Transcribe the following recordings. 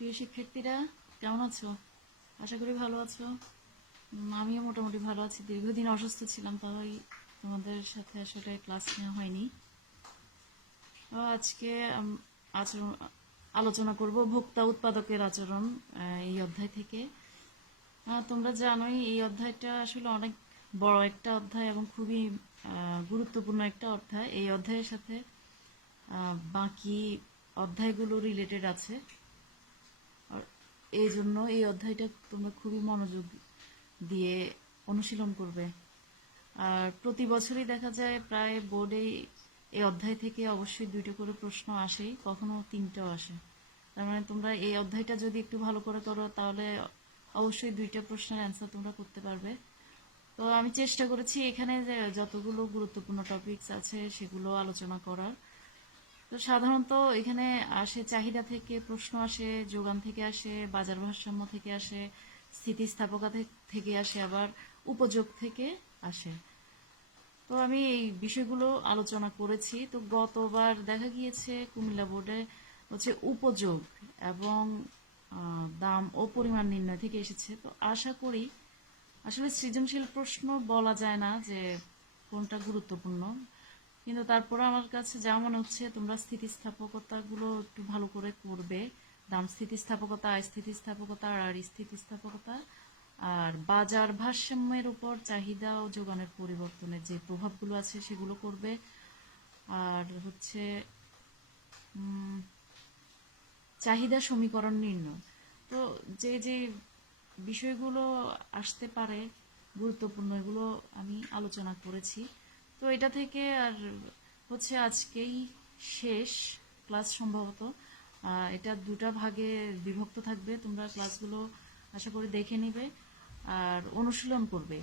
প্রিয় শিক্ষার্থীরা, কেমন আছো? আশা করি ভালো আছো। আমিও মোটামুটি ভালো আছি। দীর্ঘদিন অসুস্থ ছিলাম, তাই তোমাদের সাথে আসলে ক্লাস নেওয়া হয়নি। আজকে আচরণ, আলোচনা করব ভোক্তা উৎপাদকের আচরণ এই অধ্যায় থেকে। তোমরা জানোই, এই অধ্যায়টা আসলে অনেক বড় একটা অধ্যায় এবং খুবই গুরুত্বপূর্ণ একটা অধ্যায়। এই অধ্যায়ের সাথে বাকি অধ্যায়গুলো রিলেটেড আছে। এই জন্য এই অধ্যায়টা তোমরা খুবই মনোযোগ দিয়ে অনুশীলন করবে। আর প্রতি বছরই দেখা যায় প্রায় বোর্ডে এই অধ্যায় থেকে অবশ্যই দুইটা করে প্রশ্ন আসেই কখনো তিনটাও আসে। তার মানে তোমরা এই অধ্যায়টা যদি একটু ভালো করে করো, তাহলে অবশ্যই দুইটা প্রশ্নের অ্যান্সার তোমরা করতে পারবে। তো আমি চেষ্টা করেছি এখানে যে যতগুলো গুরুত্বপূর্ণ টপিকস আছে সেগুলো আলোচনা করার। তো সাধারণত এখানে আসে চাহিদা থেকে, প্রশ্ন আসে, যোগান থেকে আসে, বাজার ভারসাম্য থেকে আসে, স্থিতিস্থাপকতা থে- থেকে আসে, আবার উপযোগ থেকে আসে। তো আমি এই বিষয়গুলো আলোচনা করেছি। তো গতবার দেখা গিয়েছে কুমিল্লা বোর্ডে হচ্ছে উপযোগ এবং দাম ও পরিমাণ নির্ণয় থেকে এসেছে। তো আশা করি, আসলে সৃজনশীল প্রশ্ন বলা যায় না যে কোনটা গুরুত্বপূর্ণ। কিন্তু তারপরে আমার কাছে যা মনে হচ্ছে, তোমরা স্থিতিস্থাপকতাগুলো একটু ভালো করে করবে। দাম স্থিতিস্থাপকতা স্থিতিস্থাপকতা আর স্থিতিস্থাপকতা। আর বাজার ভারসাম্যের উপর চাহিদা ও যোগানের পরিবর্তনের যে প্রভাবগুলো আছে, সেগুলো করবে। আর হচ্ছে চাহিদা সমীকরণ নির্ণয়। তো যে যে বিষয়গুলো আসতে পারে, গুরুত্বপূর্ণ, এগুলো আমি আলোচনা করেছি। তো এটা থেকে আর হচ্ছে আজকেই শেষ ক্লাস সম্ভবত। এটা দুটা ভাগে বিভক্ত থাকবে। তোমরা ক্লাসগুলো আশা করি দেখে নিবে আর অনুশীলন করবে।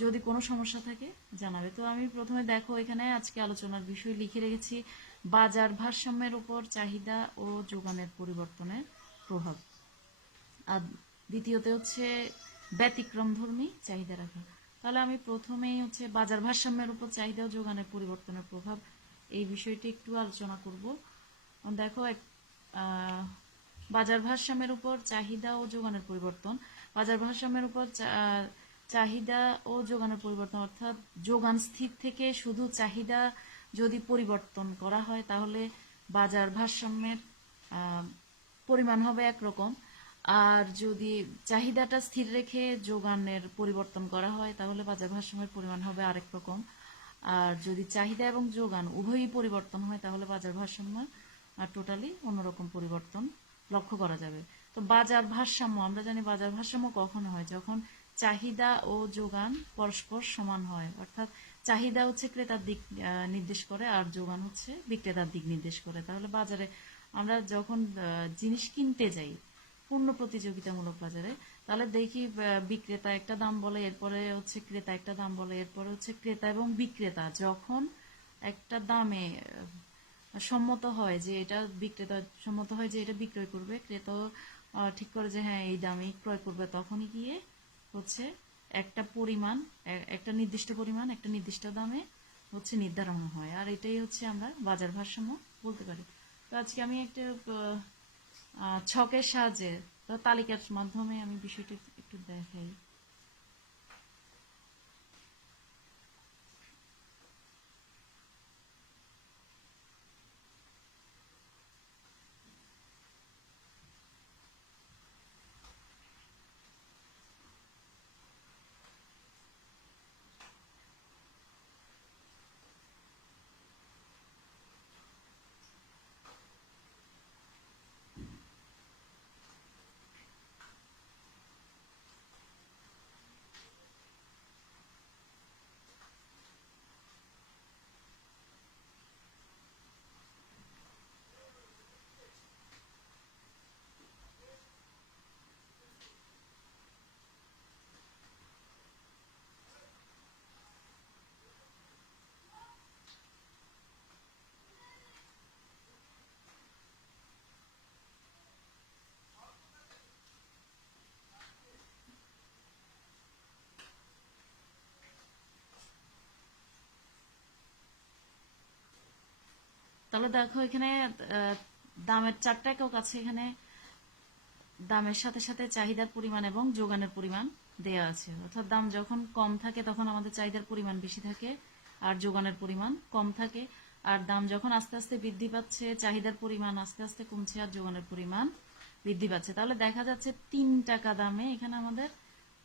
যদি কোনো সমস্যা থাকে জানাবে। তো আমি প্রথমে দেখো এখানে আজকে আলোচনার বিষয় লিখে রেখেছি, বাজার ভারসাম্যের উপর চাহিদা ও যোগানের পরিবর্তনের প্রভাব। আর দ্বিতীয়তে হচ্ছে ব্যতিক্রমধর্মী চাহিদা রাখা। তাহলে আমি প্রথমেই হচ্ছে বাজার ভারসাম্যের উপর চাহিদা যোগানের পরিবর্তনের প্রভাব এই বিষয়টি একটু আলোচনা করব। দেখো বাজার ভারসাম্যের উপর চাহিদা ও যোগানের পরিবর্তন। বাজার ভারসাম্যের উপর চাহিদা ও যোগানের পরিবর্তন অর্থাৎ যোগান স্থির থেকে শুধু চাহিদা যদি পরিবর্তন করা হয়, তাহলে বাজার ভারসাম্যের পরিমাণ হবে একরকম। আর যদি চাহিদাটা স্থির রেখে যোগানের পরিবর্তন করা হয়, তাহলে বাজার ভারসাম্যের পরিমাণ হবে আরেক রকম। আর যদি চাহিদা এবং যোগান উভয়ই পরিবর্তন হয়, তাহলে বাজার ভারসাম্য টোটালি অন্যরকম পরিবর্তন লক্ষ্য করা যাবে। তো বাজার ভারসাম্য, আমরা জানি বাজার ভারসাম্য কখন হয়? যখন চাহিদা ও যোগান পরস্পর সমান হয়। অর্থাৎ চাহিদা হচ্ছে ক্রেতার দিক নির্দেশ করে, আর যোগান হচ্ছে বিক্রেতার দিক নির্দেশ করে। তাহলে বাজারে আমরা যখন জিনিস কিনতে যাই পূর্ণ প্রতিযোগিতামূলক বাজারে। তাহলে দেখি বিক্রেতা একটা দাম বলে, এরপরে হচ্ছে ক্রেতা একটা দাম বলে, এরপরে হচ্ছে ক্রেতা এবং বিক্রেতা। যখন একটা দামে সম্মত হয় যে এটা বিক্রেতা, সম্মত হয় যে এটা বিক্রয় করবে ক্রেতা ঠিক করে যে হ্যাঁ এই দামেই ক্রয় করবে, তখনই গিয়ে হচ্ছে একটা পরিমাণ একটা নির্দিষ্ট পরিমাণ, একটা নির্দিষ্ট দামে হচ্ছে নির্ধারণ হয়। আর এটাই হচ্ছে আমরা বাজার ভারসাম্য বলতে পারি। তো আজকে আমি একটা ছকের সাহায্যে তালিকার মাধ্যমে আমি বিষয়টি একটু দেখাই। তাহলে দেখো এখানে দামের চারটা একক আছে এখানে দামের সাথে সাথে চাহিদার পরিমাণ এবং যোগানের পরিমাণ দেয়া আছে। অর্থাৎ দাম যখন কম থাকে তখন আমাদের চাহিদার পরিমাণ বেশি থাকে আর যোগানের পরিমাণ কম থাকে। আর দাম যখন আস্তে আস্তে বৃদ্ধি পাচ্ছে, চাহিদার পরিমাণ আস্তে আস্তে কমছে আর যোগানের পরিমাণ বৃদ্ধি পাচ্ছে। তাহলে দেখা যাচ্ছে তিন টাকা দামে এখানে আমাদের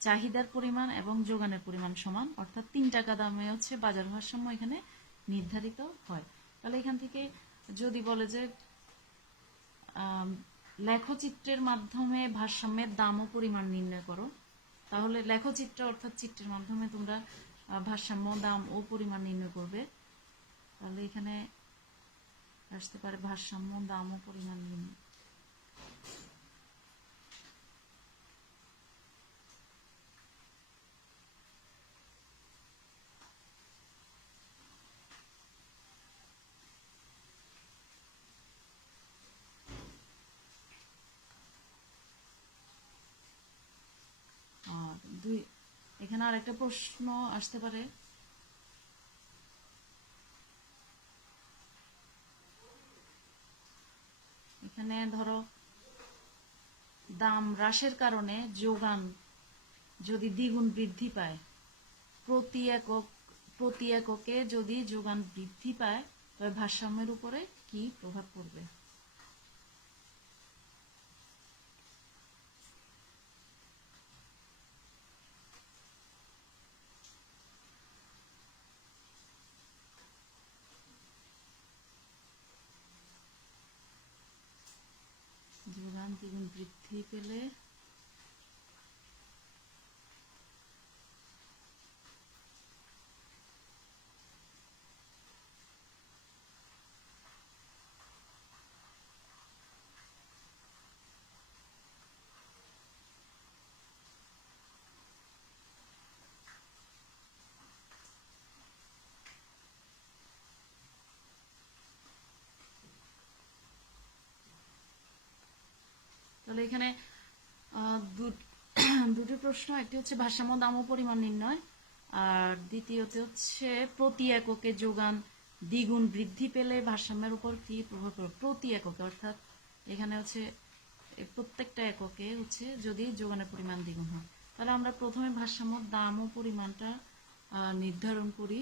চাহিদার পরিমাণ এবং যোগানের পরিমাণ সমান। অর্থাৎ তিন টাকা দামে হচ্ছে বাজার ভারসাম্য এখানে নির্ধারিত হয়। তাহলে এখান থেকে যদি বলে যে লেখচিত্রের মাধ্যমে ভারসাম্যের দাম ও পরিমাণ নির্ণয় করো, তাহলে লেখচিত্র অর্থাৎ চিত্রের মাধ্যমে তোমরা ভারসাম্য, দাম ও পরিমাণ নির্ণয় করবে। তাহলে এখানে আসতে পারে ভারসাম্য, দাম ও পরিমাণ নির্ণয় আর দুই এখানে আর একটা প্রশ্ন আসতে পারে? এখানে ধরো, দাম হ্রাসের কারণে যোগান যদি দ্বিগুণ বৃদ্ধি পায়, প্রতি একক, প্রতি এককে যদি যোগান বৃদ্ধি পায়, তবে ভারসাম্যের উপরে কি প্রভাব পড়বে যোগান দ্বিগুণ পেলে তাহলে এখানে প্রশ্ন, একটি হচ্ছে ভারসাম্য দাম ও পরিমাণ নির্ণয়, আর দ্বিতীয়টি হচ্ছে প্রতি এককে যোগান দ্বিগুণ বৃদ্ধি পেলে ভারসাম্যের উপর কি প্রভাব পড়বে প্রতি এককে, অর্থাৎ এখানে হচ্ছে প্রত্যেকটা এককে হচ্ছে যদি যোগানের পরিমাণ দ্বিগুণ হয়। তাহলে আমরা প্রথমে ভারসাম্য দাম ও পরিমাণটা নির্ধারণ করি।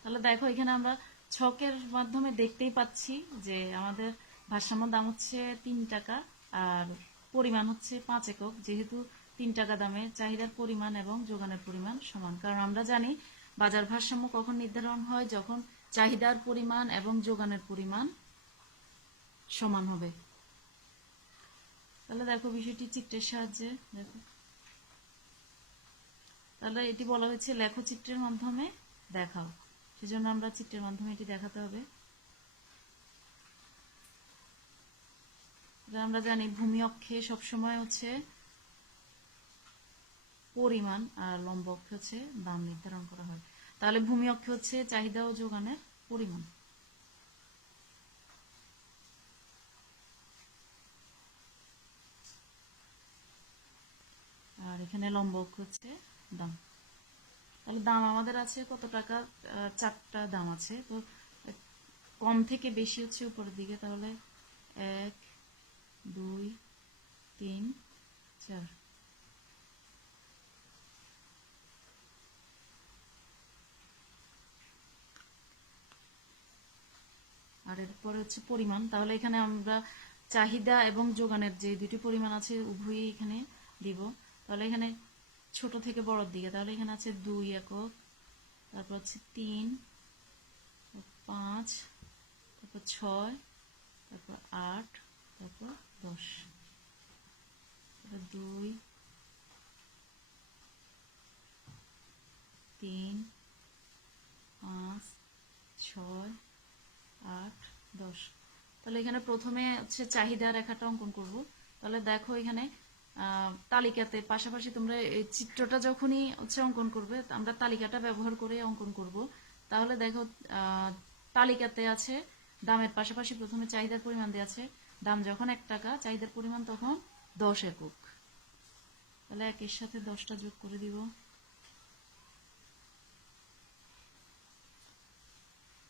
তাহলে দেখো, এখানে আমরা ছকের মাধ্যমে দেখতেই পাচ্ছি যে আমাদের ভারসাম্য দাম হচ্ছে তিন টাকা, আর পরিমাণ হচ্ছে পাঁচ একক, যেহেতু তিন টাকা দামে চাহিদার পরিমাণ এবং যোগানের পরিমাণ সমান। কারণ আমরা জানি, বাজার ভারসাম্য কখন নির্ধারণ হয়? যখন চাহিদার পরিমাণ এবং যোগানের পরিমাণ সমান হবে। তাহলে দেখো বিষয়টি চিত্রের সাহায্যে, দেখো। তাহলে এটি বলা হয়েছে লেখচিত্রের মাধ্যমে দেখাও। সেজন্য আমরা চিত্রের মাধ্যমে এটি দেখাতে হবে। আমরা জানি ভূমি অক্ষে সবসময় হচ্ছে পরিমাণ আর লম্ব অক্ষে হচ্ছে দাম নির্ধারণ করা হয়। তাহলে ভূমি অক্ষে হচ্ছে চাহিদা ও যোগানের পরিমাণ। আর এখানে লম্ব অক্ষ হচ্ছে দাম। তাহলে দাম আমাদের আছে কত টাকা? চারটা দাম আছে। তো কম থেকে বেশি হচ্ছে উপরের দিকে, তাহলে এক দুই, তিন, চার। আর এরপরে হচ্ছে পরিমাণ। তাহলে এখানে আমরা চাহিদা এবং যোগানের যে দুটি পরিমাণ আছে উভয়ই এখানে দিব। তাহলে এখানে ছোট থেকে বড়র দিকে। তাহলে এখানে আছে দুই একক, তারপর হচ্ছে তিন পাঁচ, তারপর ছয়, তারপর আট, তারপর দশ। দুই, তিন, পাঁচ, ছয়, আট, দশ। তাহলে এখানে প্রথমে হচ্ছে চাহিদা রেখাটা অঙ্কন করব। তাহলে দেখো এখানে তালিকাতে পাশাপাশি তোমরা এই চিত্রটা যখনই হচ্ছে অঙ্কন করবে, আমরা তালিকাটা ব্যবহার করে অঙ্কন করব। তাহলে দেখো তালিকাতে আছে, দামের পাশাপাশি প্রথমে চাহিদার পরিমাণ দেওয়া আছে। দাম যখন এক টাকা, চাহিদার পরিমাণ তখন দশ একক। তাহলে একের সাথে দশটা যোগ করে দিব।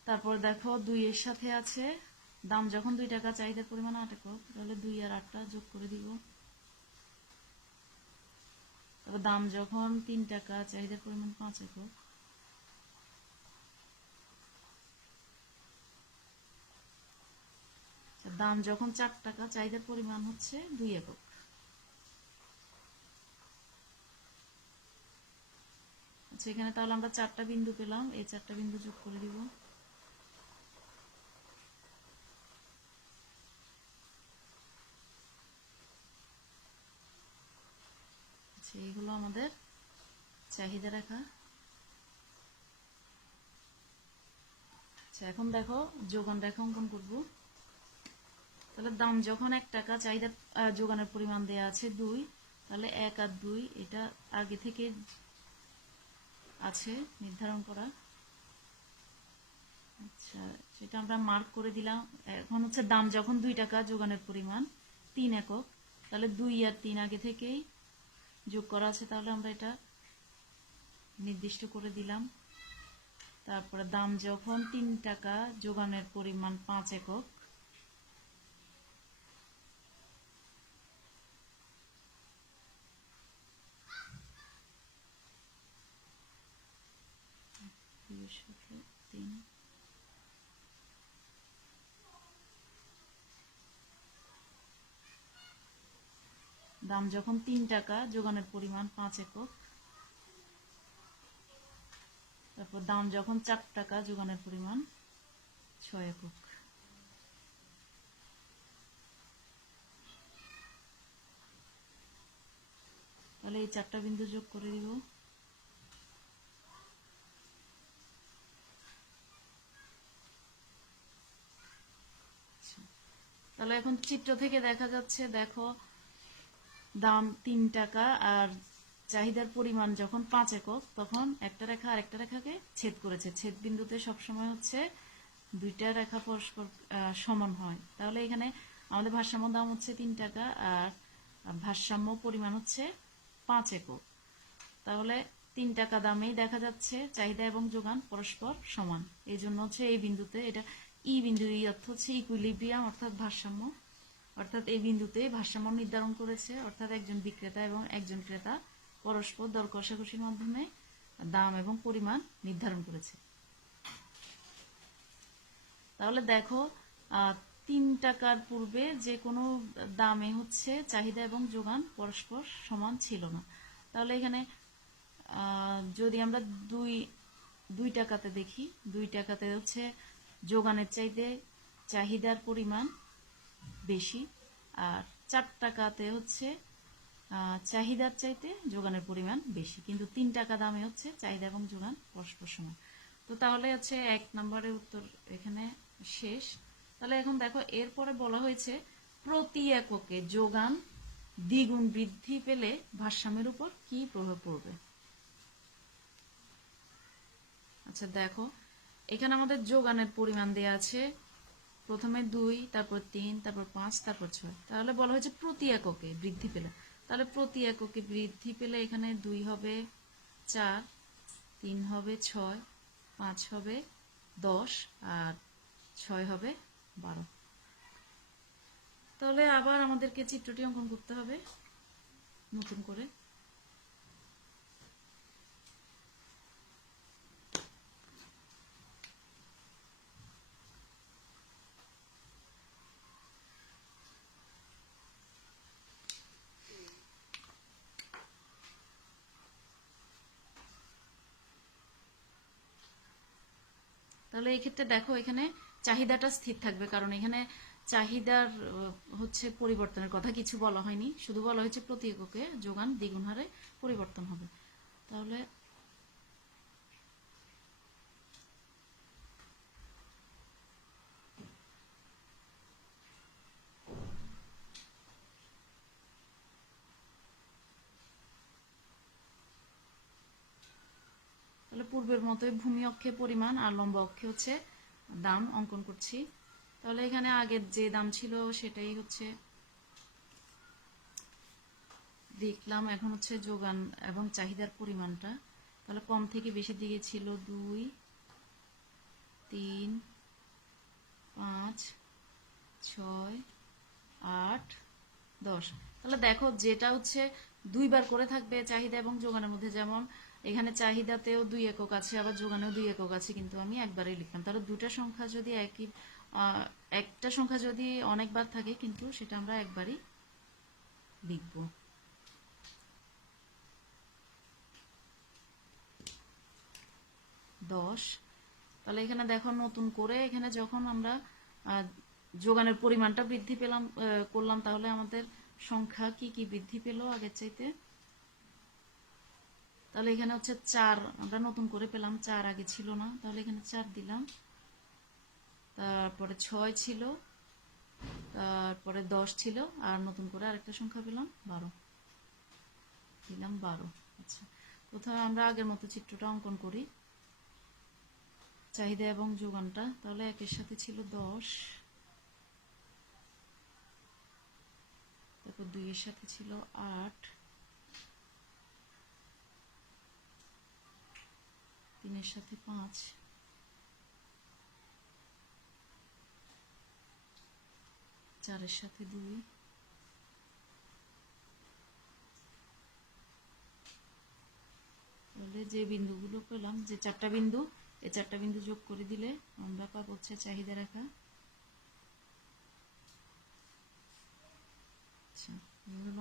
তারপর দেখো দুই এর সাথে আছে, দাম যখন দুই টাকা, চাহিদার পরিমাণ আট একক, তাহলে দুই আর আটটা যোগ করে দিব। তারপর দাম যখন তিন টাকা, চাহিদার পরিমাণ পাঁচ একক দাম যখন চার টাকা, চাহিদার পরিমাণ হচ্ছে দুই একক। আচ্ছা এখানে তাহলে আমরা চারটা বিন্দু পেলাম। এই চারটা বিন্দু যোগ করে দিব। আচ্ছা এইগুলো আমাদের চাহিদা রেখা। আচ্ছা এখন দেখো যোগান রেখা অঙ্কন করব। তাহলে দাম যখন এক টাকা চাহিদা যোগানের পরিমাণ দেয়া আছে দুই, তাহলে এক আর দুই, এটা আগে থেকে আছে, নির্ধারণ করা। আচ্ছা সেটা আমরা মার্ক করে দিলাম। এখন হচ্ছে দাম যখন দুই টাকা, যোগানের পরিমাণ তিন একক, তাহলে দুই আর তিন আগে থেকেই যোগ করা আছে। তাহলে আমরা এটা নির্দিষ্ট করে দিলাম। তারপরে দাম যখন তিন টাকা, যোগানের পরিমাণ পাঁচ একক দুইয়ের সাথে তিন দাম যখন তিন টাকা, যোগানের পরিমাণ পাঁচ একক। তারপর দাম যখন চার টাকা, যোগানের পরিমাণ ছয় একক। তাহলে এই চারটা বিন্দু যোগ করে দিব। আচ্ছা। তাহলে এখন চিত্র থেকে দেখা যাচ্ছে, দেখো দাম তিন টাকা আর চাহিদার পরিমাণ যখন পাঁচ একক, তখন একটা রেখা আরেকটা রেখাকে ছেদ করেছে। ছেদ বিন্দুতে সবসময় হচ্ছে দুইটা রেখা পরস্পর সমান হয়। তাহলে এখানে আমাদের ভারসাম্য দাম হচ্ছে তিন টাকা আর ভারসাম্য পরিমাণ হচ্ছে পাঁচ একক। তাহলে তিন টাকা দামেই দেখা যাচ্ছে চাহিদা এবং যোগান পরস্পর সমান। এই জন্য হচ্ছে এই বিন্দুতে এটা ই বিন্দু ই অর্থ হচ্ছে ইকুইলিব্রিয়াম অর্থাৎ ভারসাম্য অর্থাৎ এই বিন্দুতে ভারসাম্য নির্ধারণ করেছে, অর্থাৎ একজন বিক্রেতা এবং একজন ক্রেতা পরস্পর দর কষাকষির মাধ্যমে দাম এবং পরিমাণ নির্ধারণ করেছে। তাহলে দেখো তিন টাকার পূর্বে যে কোনো দামে হচ্ছে চাহিদা এবং যোগান পরস্পর সমান ছিল না। তাহলে এখানে যদি আমরা দুই দুই টাকাতে দেখি, দুই টাকাতে হচ্ছে যোগানের চাইতে চাহিদার পরিমাণ বেশি। আর চার টাকাতে হচ্ছে চাহিদার চাইতে যোগানের পরিমাণ বেশি। কিন্তু তিন টাকা দামে হচ্ছে চাহিদা এবং যোগান পরস্পর সমান। তো তাহলে হচ্ছে এক নম্বরের উত্তর এখানে শেষ। তাহলে এখন দেখো, এরপরে বলা হয়েছে, প্রতি এককে যোগান দ্বিগুণ বৃদ্ধি পেলে ভারসাম্যের উপর কি প্রভাব পড়বে? আচ্ছা দেখো, এখানে আমাদের যোগানের পরিমাণ দেয়া আছে প্রথমে দুই, তারপর তিন, তারপর পাঁচ, তারপর ছয়। তাহলে বলা হয়েছে প্রতি এককে বৃদ্ধি পেলে। তাহলে প্রতি এককে বৃদ্ধি পেলে এখানে দুই হবে চার, তিন হবে ছয়, পাঁচ হবে দশ, আর ছয় হবে বারো। তাহলে আবার আমাদেরকে চিত্রটি অঙ্কন করতে হবে নতুন করে। তাহলে এই ক্ষেত্রে দেখো এখানে চাহিদাটা স্থির থাকবে, কারণ এখানে চাহিদার হচ্ছে পরিবর্তনের কথা কিছু বলা হয়নি। শুধু বলা হয়েছে প্রতি এককে যোগান দ্বিগুণ হারে পরিবর্তন হবে। তাহলে পূর্বের মতোই ভূমি অক্ষে পরিমাণ আর লম্ব অক্ষে হচ্ছে দাম অঙ্কন করছি। তাহলে এখানে আগের যে দাম ছিল সেটাই হচ্ছে দেখলাম, এখন হচ্ছে যোগান এবং চাহিদার পরিমাণটা। তাহলে কম থেকে বেশি দিকে ছিল দুই, তিন, পাঁচ, ছয়, আট, দশ। তাহলে দেখো যেটা হচ্ছে দুইবার করে থাকবে চাহিদা এবং যোগানের মধ্যে যেমন এখানে চাহিদাতেও দুই একক আছে, আবার যোগানেও দুই একক আছে, কিন্তু আমি একবারই লিখলাম। তাহলে দুটা সংখ্যা যদি একই একটা সংখ্যা যদি অনেকবার থাকে, কিন্তু সেটা আমরা একবারই লিখব। দশ। তাহলে এখানে দেখো নতুন করে এখানে যখন আমরা যোগানের পরিমাণটা বৃদ্ধি পেলাম করলাম, তাহলে আমাদের সংখ্যা কি কি বৃদ্ধি পেল আগের চাইতে? তাহলে এখানে হচ্ছে চার, আমরা নতুন করে পেলাম চার, আগে ছিল না। তাহলে এখানে চার দিলাম। তারপরে ছয় ছিল, তারপরে দশ ছিল, আর নতুন করে আরেকটা সংখ্যা পেলাম, বারো। দিলাম বারো আচ্ছা। প্রথমে আমরা আগের মতো চিত্রটা অঙ্কন করি। চাহিদা এবং যোগানটা, তাহলে একের সাথে ছিল দশ। তারপর দুইয়ের সাথে ছিল আট। তিনের সাথে পাঁচ। চারের সাথে দুই। তাহলে যে বিন্দুগুলো পেলাম, যে চারটা বিন্দু চারটা বিন্দু যোগ করে দিলে আমরা পাবো হচ্ছে চাহিদা রেখা। আচ্ছা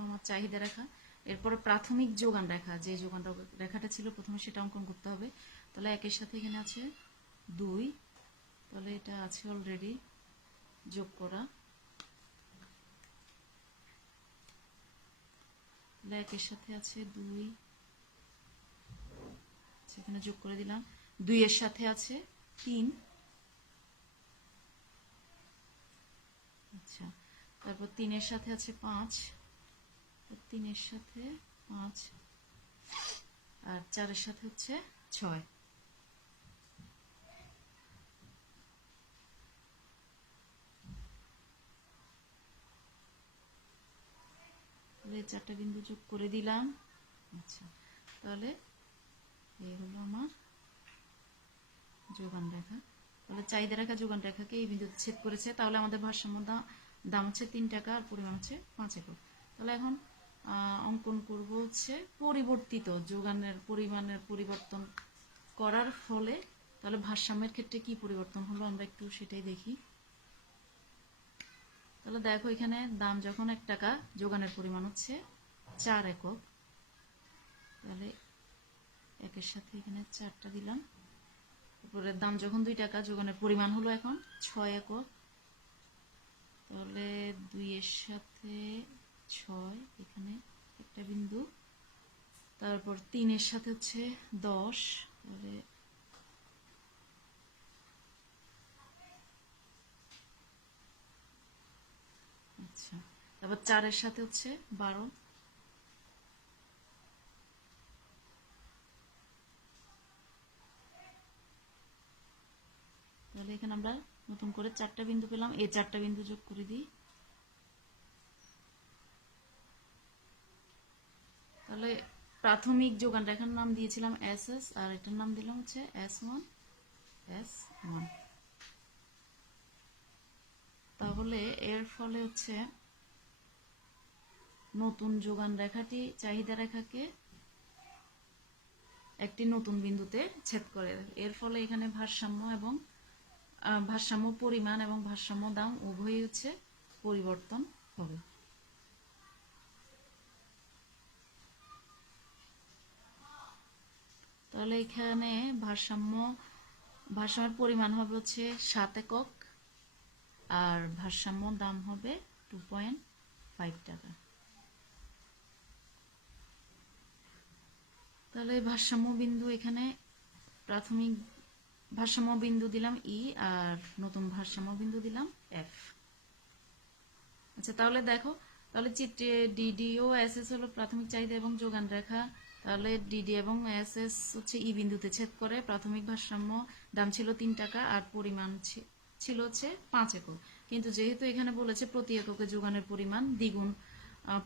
আমার চাহিদা রেখা। এরপরে প্রাথমিক যোগান রেখা, যে যোগান রেখাটা ছিল, প্রথমে সেটা অঙ্কন করতে হবে। তাহলে একের সাথে এখানে আছে দুই। তাহলে এটা আছে অলরেডি যোগ করা। একের সাথে আছে দুই। সেখানে যোগ করে দিলাম। দুইয়ের সাথে আছে তিন। আচ্ছা তারপর তিনের সাথে আছে পাঁচ। তিনের সাথে পাঁচ। আর চারের সাথে হচ্ছে ছয়। তাহলে চারটা বিন্দু যোগ করে দিলাম। আচ্ছা তাহলে এই হলো আমার যোগান রেখা। তাহলে চাহিদা রেখা, যোগান রেখাকে এই বিন্দুতে ছেদ করেছে। তাহলে আমাদের ভারসাম্য দাম হচ্ছে তিন টাকা আর পরিমাণ হচ্ছে পাঁচ একক তাহলে এখন অঙ্কন করব হচ্ছে পরিবর্তিত যোগানের পরিমাণের পরিবর্তন করার ফলে তাহলে ভারসাম্যের ক্ষেত্রে কি পরিবর্তন হলো আমরা একটু সেটাই দেখি। তাহলে দেখো এখানে দাম যখন এক টাকা, যোগানের পরিমাণ হচ্ছে চার একক। তাহলে একের সাথে এখানে চারটা দিলাম। তারপরে দাম যখন দুই টাকা, যোগানের পরিমাণ হলো এখন ছয় একক। তাহলে দুইয়ের সাথে ছয়, এখানে একটা বিন্দু। তারপর তিনের সাথে হচ্ছে দশ। তাহলে আচ্ছা তারপর চারের সাথে হচ্ছে বারো। তাহলে এখানে আমরা নতুন করে চারটা বিন্দু পেলাম। এই চারটা বিন্দু যোগ করে দিই। তাহলে প্রাথমিক যোগানটা রেখার নাম দিয়েছিলাম এস এস আর এটার নাম দিলাম হচ্ছে এস ওয়ান এস ওয়ান। তাহলে এর ফলে হচ্ছে নতুন যোগান রেখাটি, চাহিদা রেখাকে একটি নতুন বিন্দুতে ছেদ করে। এর ফলে এখানে ভারসাম্য এবং ভারসাম্য পরিমাণ এবং ভারসাম্য দাম উভয়ই হচ্ছে পরিবর্তন হবে। তাহলে এখানে ভারসাম্য, ভারসাম্যের পরিমাণ হবে হচ্ছে সাত একক, আর ভারসাম্য দাম হবে টু পয়েন্ট ফাইভ টাকা। তাহলে ভারসাম্য বিন্দু এখানে প্রাথমিক ভারসাম্য বিন্দু দিলাম ই আর নতুন ভারসাম্য বিন্দু দিলাম এফ আচ্ছা তাহলে দেখো, তাহলে চিত্রে ডিডি ও এস এস হলো প্রাথমিক চাহিদা এবং যোগান রেখা। তাহলে ডিডি এবং এস এস হচ্ছে ই বিন্দুতে ছেদ করে প্রাথমিক ভারসাম্য দাম ছিল তিন টাকা আর পরিমাণ ছিল হচ্ছে পাঁচ একক। কিন্তু যেহেতু এখানে বলেছে প্রতি এককে যোগানের পরিমাণ দ্বিগুণ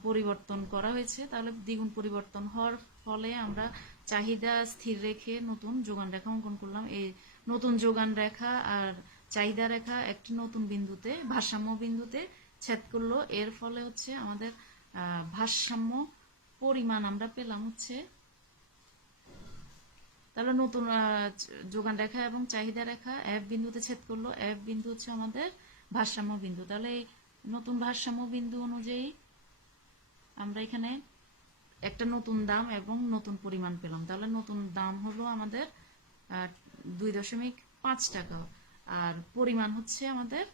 পরিবর্তন করা হয়েছে, তাহলে দ্বিগুণ পরিবর্তন হওয়ার ফলে আমরা চাহিদা স্থির রেখে নতুন যোগান রেখা অঙ্কন করলাম। এই নতুন যোগান রেখা আর চাহিদা রেখা একটি নতুন বিন্দুতে, ভারসাম্য বিন্দুতে ছেদ করল। এর ফলে হচ্ছে আমাদের ভারসাম্য পরিমাণ আমরা পেলাম হচ্ছে তাহলে নতুন যোগান রেখা এবং চাহিদা রেখা এফ বিন্দুতে ছেদ করল। এফ বিন্দু হচ্ছে আমাদের ভারসাম্য বিন্দু। তাহলে এই নতুন ভারসাম্য বিন্দু অনুযায়ী আমরা এখানে একটা নতুন দাম এবং নতুন পরিমাণ পেলাম। তাহলে নতুন দাম হলো আমাদের দুই দশমিক পাঁচ টাকা। আর পরিমাণ হচ্ছে আমাদের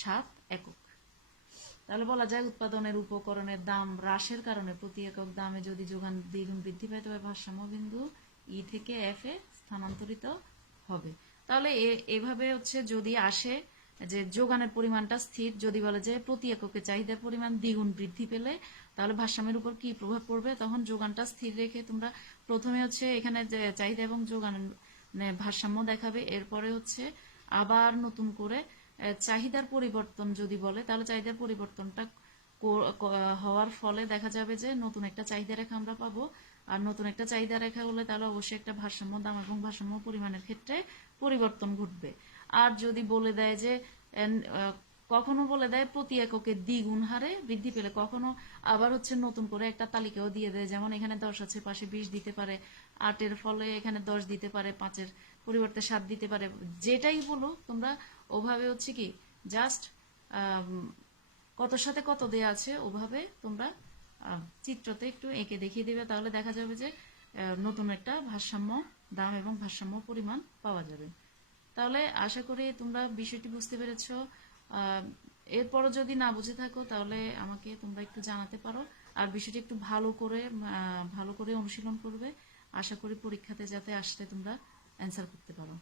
সাত একক। তাহলে বলা যায় উৎপাদনের উপকরণের দাম হ্রাসের কারণে প্রতি একক দামে যদি যোগান দ্বিগুণ বৃদ্ধি পায়, তবে ভারসাম্য বিন্দু ই থেকে এফ এ স্থানান্তরিত হবে। তাহলে এভাবে হচ্ছে যদি আসে যে যোগানের পরিমাণটা স্থির, যদি বলে যে প্রতি এককে চাহিদার পরিমাণ দ্বিগুণ বৃদ্ধি পেলে তাহলে ভারসাম্যের উপর কি প্রভাব পড়বে? তখন যোগানটা স্থির রেখে তোমরা প্রথমে হচ্ছে এখানে চাহিদা এবং যোগান মানে ভারসাম্য দেখাবে। এরপরে হচ্ছে আবার নতুন করে চাহিদার পরিবর্তন যদি বলে, তাহলে চাহিদার পরিবর্তনটা হওয়ার ফলে দেখা যাবে যে নতুন একটা চাহিদা রেখা আমরা পাবো। আর নতুন একটা চাহিদা রেখা হলে তাহলে অবশ্যই একটা ভারসাম্য, দাম এবং ভারসাম্য পরিমাণের ক্ষেত্রে পরিবর্তন ঘটবে। আর যদি বলে দেয় যে কখনো বলে দেয় প্রতি এককে দ্বিগুণ হারে বৃদ্ধি পেলে, কখনো আবার হচ্ছে নতুন করে একটা তালিকাও দিয়ে দেয়, যেমন এখানে দশ আছে, পাশে বিশ দিতে পারে, আটের ফলে এখানে দশ দিতে পারে, পাঁচের পরিবর্তে সাত দিতে পারে, যেটাই বলো, তোমরা ওভাবে হচ্ছে কি জাস্ট কতর সাথে কত দেয়া আছে, ওভাবে তোমরা চিত্রতে একটু এঁকে দেখিয়ে দেবে, তাহলে দেখা যাবে যে নতুন একটা ভারসাম্য, দাম এবং ভারসাম্য পরিমাণ পাওয়া যাবে। তাহলে আশা করি তোমরা বিষয়টি বুঝতে পেরেছ। এরপরও যদি না বুঝে থাকো, তাহলে আমাকে তোমরা একটু জানাতে পারো। আর বিষয়টি একটু ভালো করে ভালো করে অনুশীলন করবে। আশা করি পরীক্ষাতে যাতে আসতে তোমরা অ্যান্সার করতে পারো।